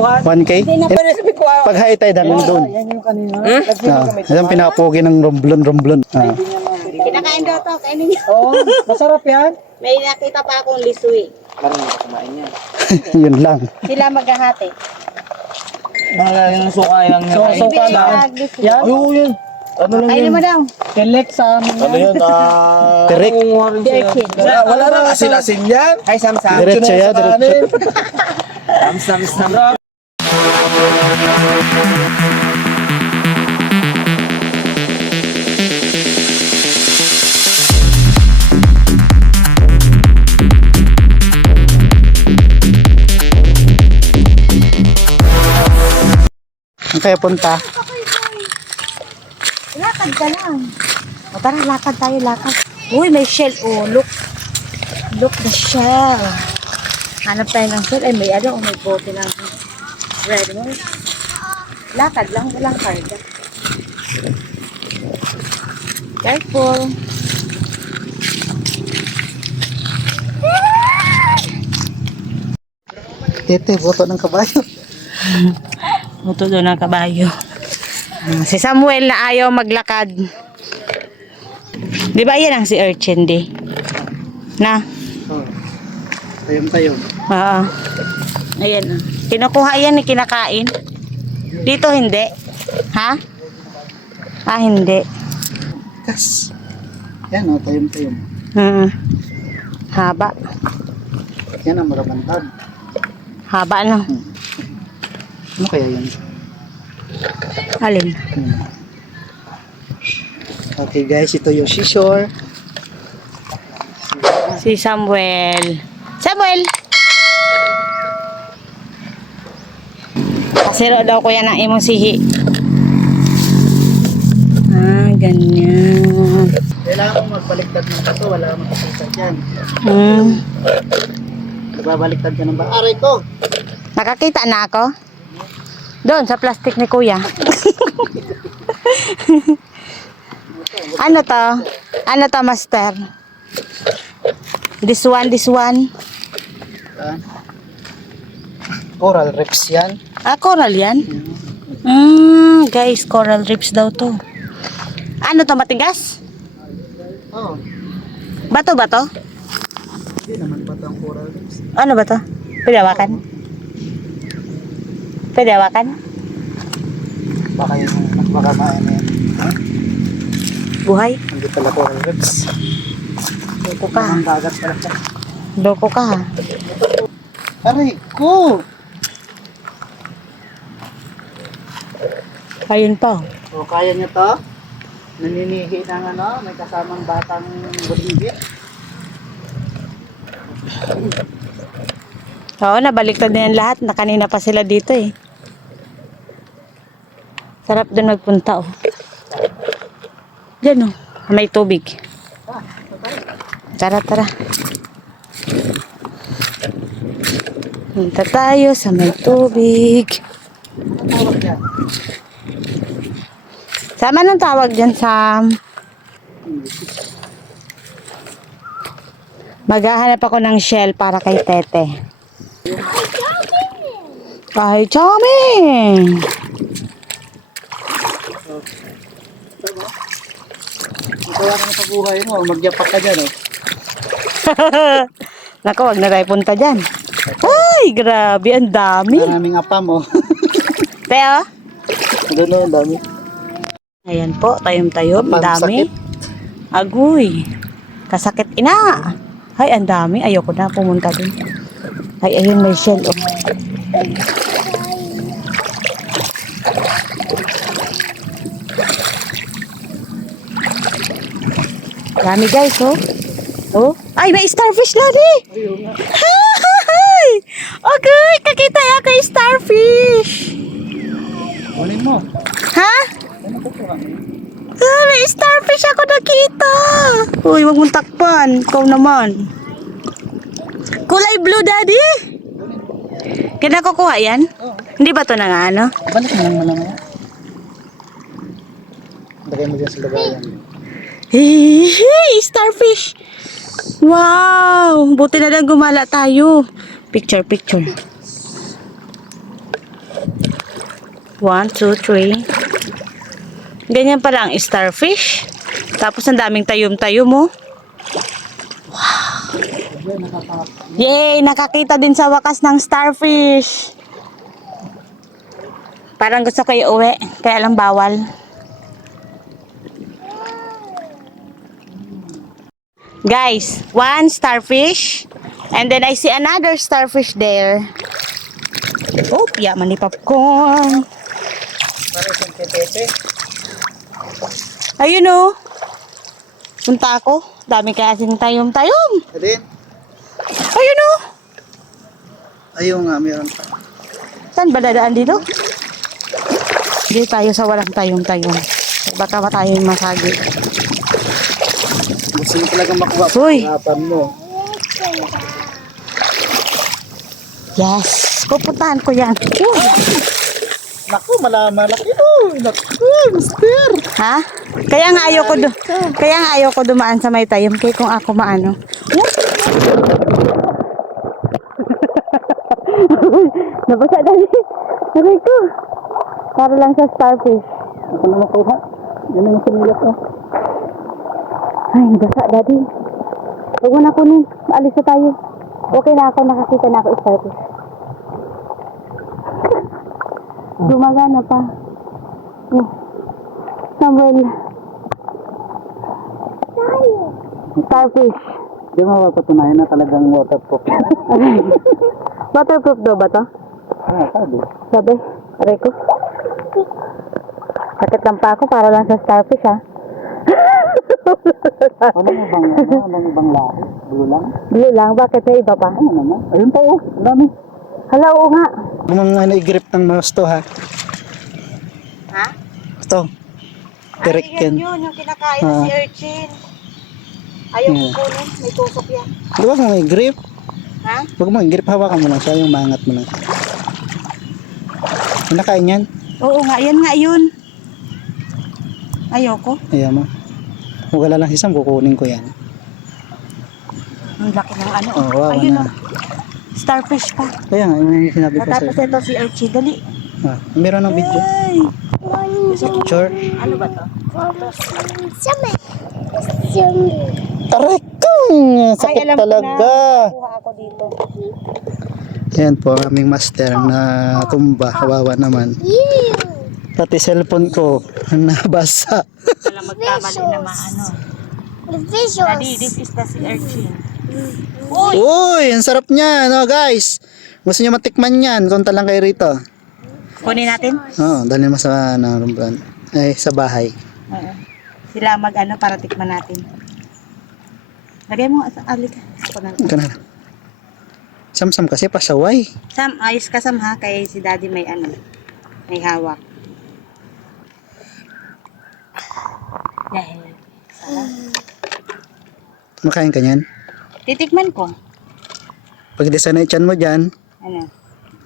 1K? Pag high tide hanggang doon. Yan yung kanina. Yan pinapogi ng romblon. Kinakain daw to, kainin niyo. Oo, masarap yan. May nakita pa akong lisui. Yun lang. Sila maghahati. Yung suka lang niya. Suka lang. Yan. Oo, yun. Ano lang Kainin mo daw. Select sa amin. Ano yun? Tirik. Wala na asin-asin yan. Ay, samsam. Diretso yan, diretso. Samsam. Ang kaya punta? Lakad ka lang. O tara, lakad tayo, lakad. Uy, may shell. Oh, look. Look the shell. Hanap tayo ng shell. Ay, may ano, may bote ng red one. Lakad lang, walang karga. Careful. Tete, boto ng kabayo. Buto doon ang kabayo. Si Samuel na ayaw maglakad. Di ba yan ang si Urchin, di? Na? Tayong. Oo. Ayan. Kinukuha yan ni kinakain. Dito hindi. Ha? Ah, hindi. Kas. Yan o, tayong. Haba. Yan ang maramantag. Haba no? Ano kaya yun? Alin? Okay guys, ito yung seashore. Si Samuel. Samuel! Kasiro daw ko yan ang imong sihi. Ah, ganyan. Kailangan mo magbaliktad ng bato, wala kang makikita dyan. Nagbabaliktad ka ng bato. Aray ko! Nakakita na ako? Doon sa plastic ni kuya. Ano to? Ano to, master? This one. Coral reefs yan. Ah, coral yan? Guys, coral reefs daw to. Ano to, matigas? Oh, Bato ba to? hindi naman bato ang coral reefs. Ano ba to? Pwede hawakan? Pwede hawakan? Baka main yan. Buhay? Hindi pala coral reefs. Loko ka. Ang dagat pala siya. Loko ka ha. Aray ko! Ayun pa. O, kaya niya to? Naninihi ng ano, may kasamang batang bulinggit. Oo, nabaliktad na yan lahat. Na kanina pa sila dito eh. Sarap doon magpunta oh. Diyan oh, may tubig. Tara. Punta tayo sa may tubig. Tawag yan. Sama nang tawag dyan, Sam. Maghahanap ako ng shell para kay Tete. Ay, charming! Kaya ka na sa buhay mo, magyapak ka dyan, oh. Naku, wag na tayo punta dyan. Ay, grabe, ang dami. Maraming apam, oh. Teo? Doon na, ang dami. Ayan po, tayong-tayo, ang Apam, dami. sakit. Agoy, kasakit ina. Ay, ang dami, ayoko na pumunta dun. Ay, ayun, may shell, oh. Dami guys, oh. Oh, ay may starfish lagi. Hi! Okay, kakita ya kay starfish. Kunin mo. Ha? Ano ko po? Ah, may starfish ako nakita. Uy, wag mong takpan. Ikaw naman. Kulay blue, daddy. Kinakukuha yan? Oo. Hindi ba to na nga, ano? Balik mo lang malang yan. Lagay mo dyan sa lagayan. Hey, starfish. Wow, buti na lang gumala tayo. Picture. 1, 2, 3. Ganyan pala ang starfish. Tapos ang daming tayom-tayom mo. Wow. Yay! Nakakita din sa wakas ng starfish. Parang gusto ko iuwi. Kaya lang bawal. Guys, 1 starfish. And then I see another starfish there. Oh, yaman ni popcorn. Ayun o. Punta ako. Dami kaya kasing tayom-tayom. Alin? Ayun o. Ayun nga, meron pa. Saan ba dadaan dito? Dito tayo sa walang tayom-tayom. Baka ba tayo masagi? Gusto mo talagang makuha Uy. pangkapan mo. Yes. Pupuntahan ko yan. Uy. Naku, malaki. Uy, naku, mister. Ha? Kaya nga ayoko dumaan sa may tayom kaya kung ako maano. Nabasa dali. Aray ko. Para lang sa starfish. Ako na makuha. Yan ang sumilap ko. Ay, nabasa daddy. Huwag mo na kunin. Alis na tayo. Okay na ako. Nakakita na ako starfish. Gumagana pa. Oh. Samuel. Starfish. Di mo mapatunayan na talagang waterproof. Waterproof daw ba to? Sabi. Sabi. Aray ko. Sakit lang pa ako para lang sa starfish ha. Ano mo bang lahi? Bulang? Blue lang. Bakit may iba pa? Ano naman? Ayun pa oh. Dami. Hala, oo nga. Kung mga i-grip ng mouse to ha. Ha? Ito. Direct yan. Yun, yung kinakain Ah. si urchin. Ayaw Yeah. ko kunin. May tusok yan. Huwag mo i-grip. Ha? Huwag mo i-grip. Hawakan mo lang siya. Yung mangat mo lang. Ano nakain yan? Oo nga, yan nga yun. Ayoko. Ayan mo. Huwag lang si Sam. Kukunin ko yan. Ang laki ng ano. Oh, wow, Ayun na. o. Starfish pa. Kaya nga. Yung sinabi ko Tapos sa'yo. ito si urchin. Dali. Ah, meron ng video. Ay. Picture. Ano ba to? Aray kong! Sakit alam ko talaga. Kuha ako dito. Yan po ang aming master na tumba. Kawawa naman. Pati cellphone ko nabasa. Wala magkamali na maano. Daddy, this is the sea urchin. Uy, ang sarap niya, no guys. Gusto niyo matikman yan, punta lang kayo rito. Kunin natin? Oo, dalhin mo sa rumpulan. Ay, sa bahay. Oo. Sila mag-ano para tikman natin. Lagay mo, alika. Ako na. Ito na. Samsam kasi pasaway. Sam, ayos ka Sam ha, kaya si daddy may ano, may hawak. Yay. Makain ka niyan. Titikman ko. Pag di sana itchan mo dyan, Ano?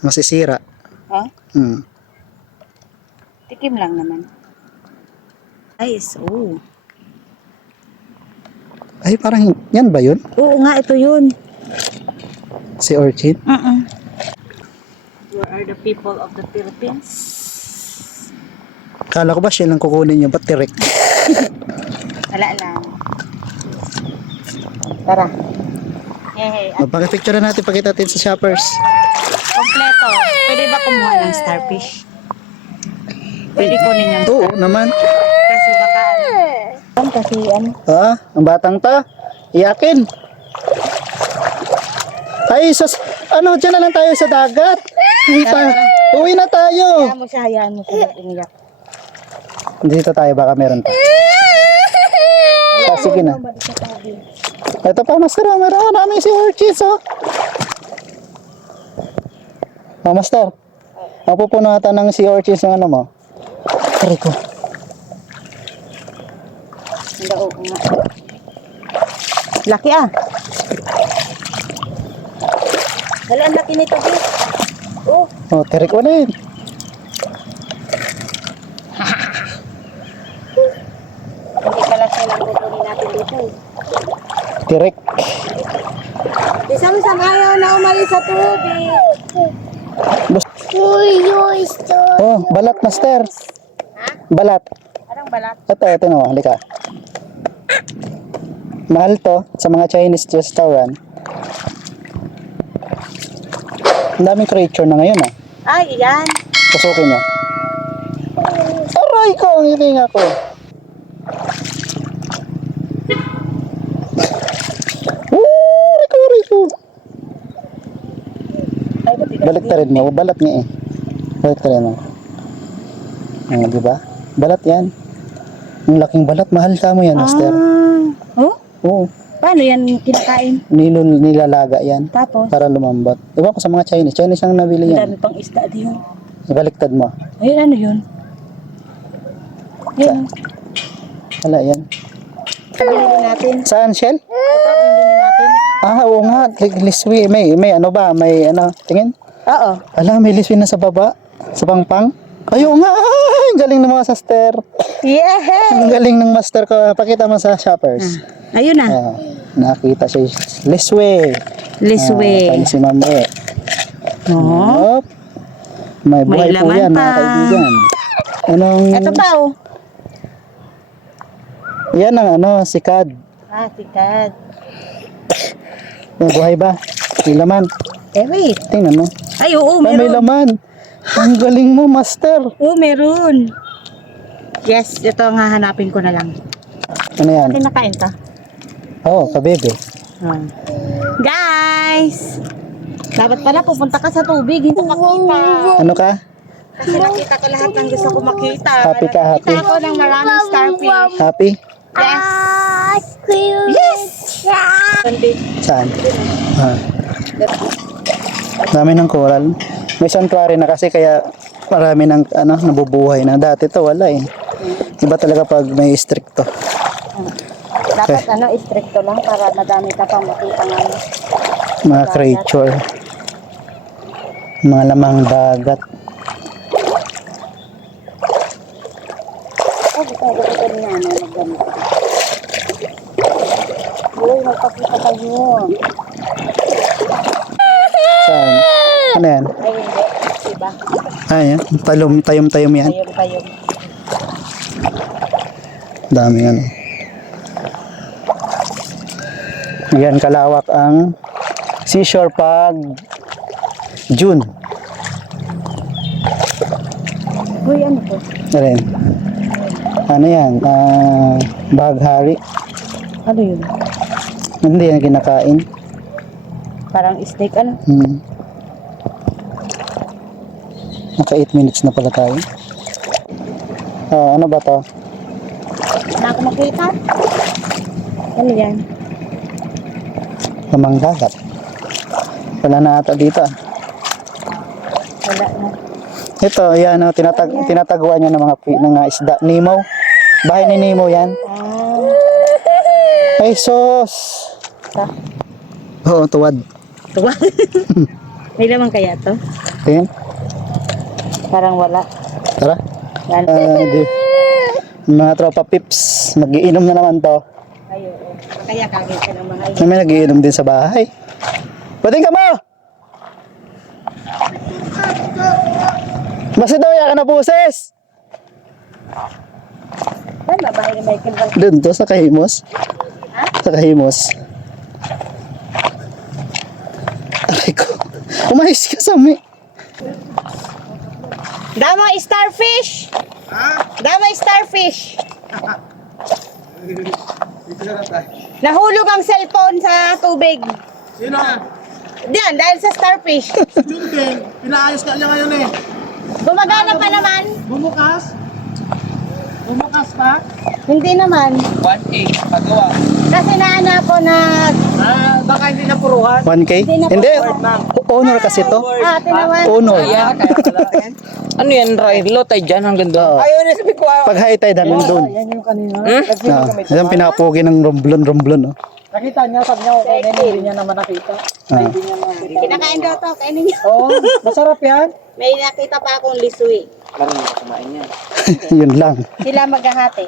masisira. Oh? Hmm. Tikim lang naman. Ay, so. Ay, parang yan ba yun? Oo nga, ito yun. Si Orchid? Where are the people of the Philippines? Kala ko ba siya lang kukunin niyo, ba't direct? Wala lang. Tara. Hey, Magpakipicture na natin, pakita natin sa shoppers. kompleto. Pwede ba kumuha ng starfish? Pwede kunin yung Oo naman. kasi baka ano. Kasi ano. Ah, ang batang ta, iyakin. Ay, ano, dyan na lang tayo sa dagat. Uwi na tayo. Hayaan mo siya umiyak. Dito tayo, baka meron pa. Ah, sige na. Ito pa, master. Meron namin si Orchis, oh. Oh, master. Ang pupunatan ng si Orchis ng ano mo. Tari ko. Hindi, oo nga. Laki ah. Hala, ang laki nito, babe. Oh, Oh, tari ko na yun. hindi pala siya lang kukunin natin dito. Tirik. Isang ayaw na umalis sa tubig. Oh, Balat, master. Balat. Anong balat? Ito na, halika. Mahal to sa mga Chinese restaurant. Ang daming creature na ngayon ah. Ay, yan. Pasukin mo. Aray ko, ang hininga ko. Riko. Ay, ba't di- Baliktarin mo, balat niya eh. Baliktarin mo. Di ba? Balat yan. Ang laking balat, mahal ka mo yan, master. Oh? Oo, Paano yan kinakain? nilalaga yan Tapos, para lumambot. Diba ko sa mga Chinese ang nabili ang yan. dami pang isda diyon. Baliktad mo. Ayun, ano yun? Yan. Wala yan. Pabili natin. Saan, Shell? Ito, pabili natin. Oo nga, liswi. May ano ba? May ano, tingin? Oo. Ala, may liswi na sa baba. Sa pangpang. Ayun nga, ang galing ng mga sister. Yeah! Ang galing ng master ko. Pakita mo sa shoppers. Ayun na. Ah, nakita siya. Liswi. Liswe. Paano si Mami? Oo. Hop. May buhay May po laman yan, mga pa. kaibigan. Anong... Ito ba oh? Yan ang ano, sikad. Ah, sikat. May buhay ba? May laman. Eh, wait. Tingnan mo. Ay, oo, Ay, may meron. laman. Ang galing mo, master. Oo, meron. Yes, ito ang hahanapin ko na lang. Ano yan? Atin nakain to. Oo, kabebe. Guys! Dapat pala pupunta ka sa tubig, hindi makita. Ano ka? Kasi nakita ko lahat ng gusto ko makita. Happy ka, happy. Nakita ko ng maraming starfish. Happy? Yes! Yes! Saan? Ah. Dami ng coral. May sanctuary na kasi kaya marami ng ano, nabubuhay na. Dati to wala eh. Iba talaga pag may stricto. Dapat stricto lang para madami ka pang makita ng Mga creature. Mga lamang dagat. gusto niya na magganito. Uy, magpakita kayo. Saan? Ano yan? Ay, hindi. Diba? Yan. Tayom-tayom yan. Tayong. Daming ano. Yan kalawak ang seashore pag June. Uy, ano to? Rin. Ano yan? Baghari. Ano yun? Hindi yan kinakain. Parang steak, ano? Naka 8 minutes na pala tayo. Ano ba to? Na ako makita? Ano yan? Lamang dagat. Wala na ata dito. Wala na. Ito, yan, tinataguan niya ng mga isda. Nemo. Bahay ni Nemo yan. Ay, sos! Oo, tuwad. Tuwa. May laman kaya to? Tingin. Parang wala. Tara. Yan. Mga tropa pips, magiinom na naman to. Ay, oo. Kaya kagay ka ng mga May nagiinom din sa bahay. Pwedeng ka mo! Basta daw yan ka na buses! Saan ba bahay ni Michael Val? Doon to, sa Kahimos. Sa Kahimos. Aray ko. Umayos ka sa mi. Dama starfish! Dama starfish! Nahulog ang cellphone sa tubig. Sino? Diyan, dahil sa starfish. Yung din, pinaayos ka niya ngayon eh. Gumagana pa naman. Bumukas? Bumukas pa? Hindi naman. 1A, pagawa. Kasi naana ko na... Baka hindi na puruhan. 1K? Hindi na Hindi. po. Honor kasi to. tinawan. Honor. Ano yan, Railo? Tayo dyan hanggang doon. Oo. Ayaw na sabi ko. Pag high tide hanggang doon. Yan yung kanina. Yan pinapugi ng romblon. Oh. Nakita niya, sabi niya, okay, hindi niya naman nakita. Hindi niya nakita. Kinakain daw to, kainin niyo. Oo, masarap yan. May nakita pa akong liswi. Parang hindi ko kumain yan. Yun lang. Sila maghahati.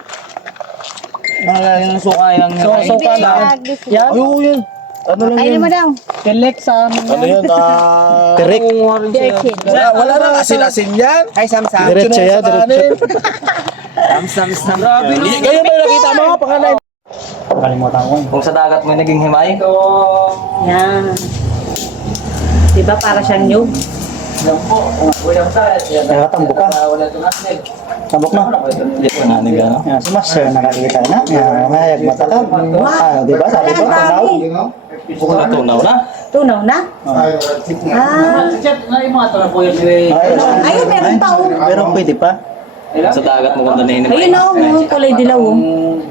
Yung suka lang So, nila. suka lang. Yan. Ayaw yun. Ano lang Kainin yun? mo daw. Select sa amin. Ano yun? Tirik. Dirkin. Wala na asin-asin yan. Ay, Sam-Sam. Diretso yan, diretso. Sam-Sam. Grabe no. Ganyan ba yung nakita mo? Pangalan. Kalimutan ko. Kung sa dagat mo naging himay. Yan. Diba para siyang nyug? Kaya tambok ka. Tambok na. Ito na niga no. Yan, si Master nakakita na. Yan, mahayag matatag. Ah, di ba? Sabi ko, tanaw. Natunaw na. Tunaw na? Ah. Ayun, meron pa oh. Pero pwede pa. Sa dagat mo kung doon Ayun oh, mga kulay dilaw oh.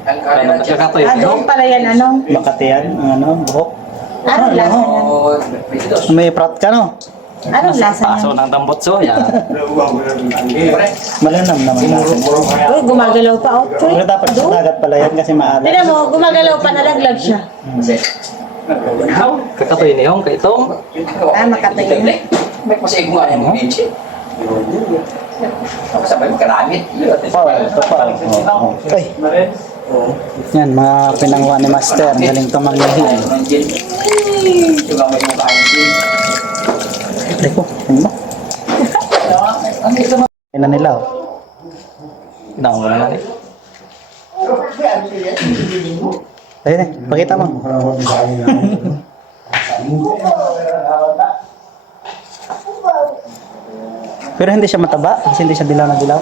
Ano, nakakatoy. Ah, doon pala yan ano? Makati yan, ano, buhok. Anong lasa niyan? May prat ka, no? Anong lasa Paso niyan? ng tambotso. Yan. Malinam naman natin. Uy, gumagalaw pa oh. Choy. Pero dapat sa dagat pala yan kasi maalat. Tignan mo, gumagalaw pa, nalaglag siya. Kakatoy niyong kaitong. Ah, makatayin. Pa, ito pa. Oh, oh. Ay. Yan, mga pinanguha ni Master. Ang galing ito mangyahin. Teko, ano ba? Ina nila, oh. Tinawag mo na eh. Ayun eh, pakita mo. Pero hindi siya mataba, kasi hindi siya dilaw na dilaw.